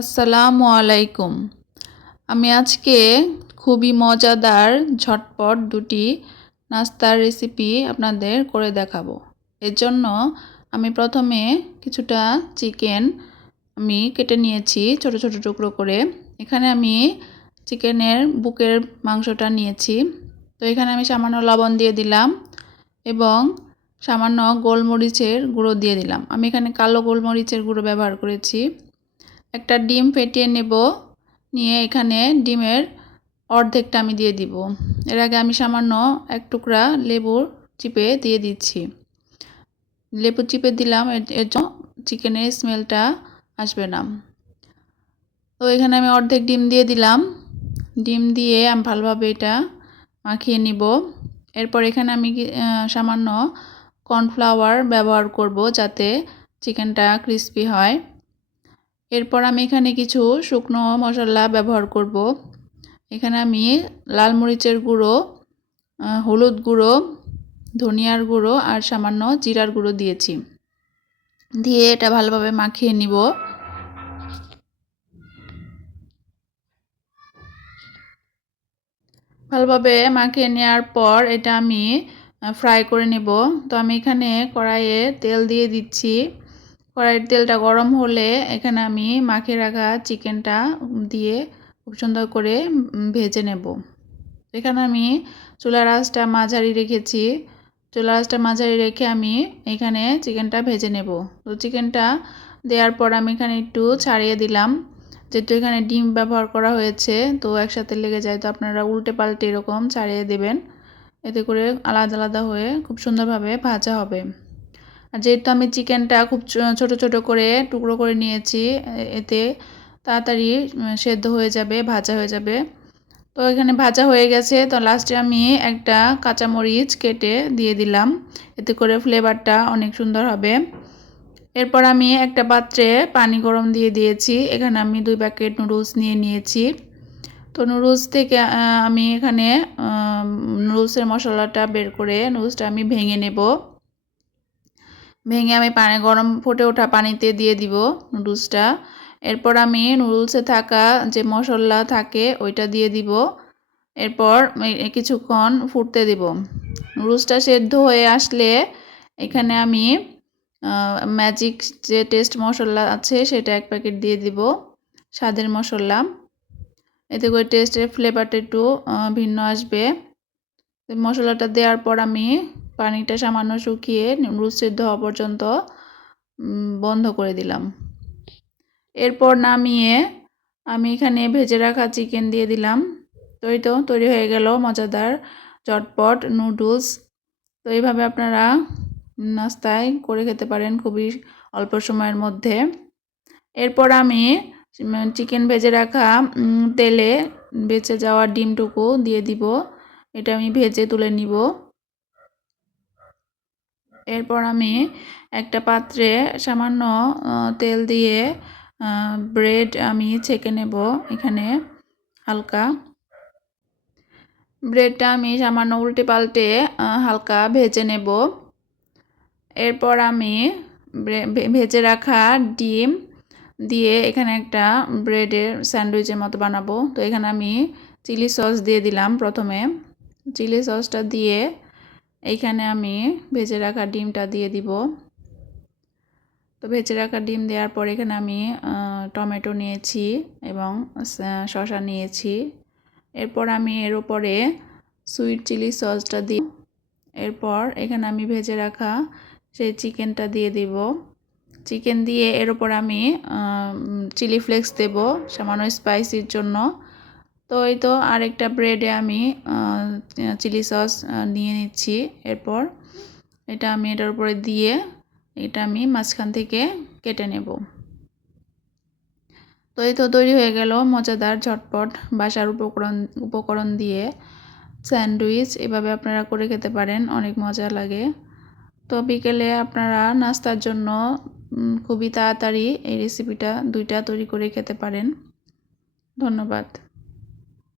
আসসালামু আলাইকুম। আমি আজকে খুবই মজাদার ঝটপট দুটি নাস্তার রেসিপি আপনাদের করে দেখাবো। এর জন্য আমি প্রথমে কিছুটা চিকেন কেটে নিয়েছি ছোট ছোট টুকরো করে। এখানে আমি চিকেনের বুকের মাংসটা নিয়েছি। তো এখানে আমি সামান্য লবণ দিয়ে দিলাম এবং সামান্য গোলমরিচের গুঁড়ো দিয়ে দিলাম। আমি এখানে কালো গোলমরিচের গুঁড়ো ব্যবহার করেছি। একটা ডিম ফেটিয়ে নেব, নিয়ে এখানে ডিমের অর্ধেকটা আমি দিয়ে দিব। এর আগে আমি সামান্য এক টুকরা লেবু চিপে দিয়ে দিচ্ছি। লেবু চিপে দিলাম, এর জন্য চিকেনের স্মেলটা আসবে না। তো এখানে আমি অর্ধেক ডিম দিয়ে দিলাম। ডিম দিয়ে আমি ভালোভাবে এটা মাখিয়ে নিব। এরপর এখানে আমি সামান্য কর্নফ্লাওয়ার ব্যবহার করব যাতে চিকেনটা ক্রিস্পি হয়। এরপর আমি এখানে কিছু শুকনো মশলা ব্যবহার করব। এখানে আমি লাল মরিচের গুঁড়ো, হলুদ গুঁড়ো, ধনিয়ার গুঁড়ো আর সামান্য জিরার গুঁড়ো দিয়েছি। দিয়ে এটা ভালোভাবে মাখিয়ে নিব। ভালোভাবে মাখিয়ে নেওয়ার পর এটা আমি ফ্রাই করে নেব। তো আমি এখানে কড়াইয়ে তেল দিয়ে দিচ্ছি। কড়াইয়ের তেলটা গরম হলে এখানে আমি মাখিয়ে রাখা চিকেনটা দিয়ে খুব সুন্দর করে ভেজে নেব। এখানে আমি চুলার আঁচটা মাঝারি রেখেছি। চুলার আঁচটা মাঝারি রেখে আমি এখানে চিকেনটা ভেজে নেব। তো চিকেনটা দেওয়ার পর আমি এখানে একটু ছাড়িয়ে দিলাম, যেহেতু এখানে ডিম ব্যবহার করা হয়েছে তো একসাথে লেগে যায়। তো আপনারা উল্টে পাল্টে এরকম ছাড়িয়ে দেবেন, এতে করে আলাদা আলাদা হয়ে খুব সুন্দরভাবে ভাজা হবে। আর যেহেতু আমি চিকেনটা খুব ছোট ছোট করে টুকরো করে নিয়েছি, এতে তাড়াতাড়ি সেদ্ধ হয়ে যাবে, ভাজা হয়ে যাবে। তো এখানে ভাজা হয়ে গেছে। তো লাস্টে আমি একটা কাঁচামরিচ কেটে দিয়ে দিলাম, এতে করে ফ্লেভারটা অনেক সুন্দর হবে। এরপর আমি একটা পাত্রে পানি গরম দিয়ে দিয়েছি। এখানে আমি 2 প্যাকেট নুডলস নিয়ে নিয়েছি। তো নুডলস থেকে আমি এখানে নুডলসের মশলাটা বের করে নুডলসটা আমি ভেঙে নেব। ভেঙে আমি গরম ফুটে ওঠা পানিতে দিয়ে দিব নুডলসটা। এরপর আমি নুডলসে থাকা যে মশলা থাকে ওইটা দিয়ে দিব। এরপর কিছুক্ষণ ফুটতে দিব। নুডলসটা সেদ্ধ হয়ে আসলে এখানে আমি ম্যাজিক যে টেস্ট মশলা আছে সেটা 1 প্যাকেট দিয়ে দিব, স্বাদের মশলা। এতে করে টেস্টের ফ্লেভারটা একটু ভিন্ন আসবে। মশলাটা দেওয়ার পর আমি পানিটা সামান্য শুকিয়ে নুডলস সেদ্ধ হওয়া পর্যন্ত বন্ধ করে দিলাম। এরপর নামিয়ে আমি এখানে ভেজে রাখা চিকেন দিয়ে দিলাম। তো এই তো তৈরি হয়ে গেল মজাদার চটপট নুডলস। তো এইভাবে আপনারা নাস্তায় করে খেতে পারেন খুবই অল্প সময়ের মধ্যে। এরপর আমি চিকেন ভেজে রাখা তেলে বেঁচে যাওয়া ডিমটুকু দিয়ে দিব। এটা আমি ভেজে তুলে নিব। এরপর আমি একটা পাত্রে সামান্য তেল দিয়ে ব্রেড আমি ছেঁকে নেব। এখানে হালকা ব্রেডটা আমি সামান্য উল্টে পাল্টে হালকা ভেজে নেব। এরপর আমি ভেজে রাখা ডিম দিয়ে এখানে একটা ব্রেডের স্যান্ডউইচের মতো বানাবো। তো এখানে আমি চিলি সস দিয়ে দিলাম। প্রথমে চিলি সসটা দিয়ে এইখানে আমি ভেজে রাখা ডিমটা দিয়ে দিব। তো ভেজে রাখা ডিম দেওয়ার পর এখানে আমি টমেটো নিয়েছি এবং শসা নিয়েছি। এরপর আমি এর উপরে সুইট চিলি সসটা দিই। এরপর এখানে আমি ভেজে রাখা সেই চিকেনটা দিয়ে দিব। চিকেন দিয়ে এর উপর আমি চিলি ফ্লেক্স দেব সামান্য স্পাইসির জন্য। তো এই তো আরেকটা ব্রেডে আমি চিলি সস নিয়ে নিচ্ছি। এরপর এটা আমি এটার উপরে দিয়ে এটা আমি মাঝখান থেকে কেটে নেব। তো এই তো তৈরি হয়ে গেল মজাদার ঝটপট বাসার উপকরণ দিয়ে স্যান্ডউইচ। এভাবে আপনারা করে খেতে পারেন, অনেক মজা লাগে। তো বিকেলে আপনারা নাস্তার জন্য খুবই তাড়াতাড়ি এই রেসিপিটা 2টা তৈরি করে খেতে পারেন। ধন্যবাদ।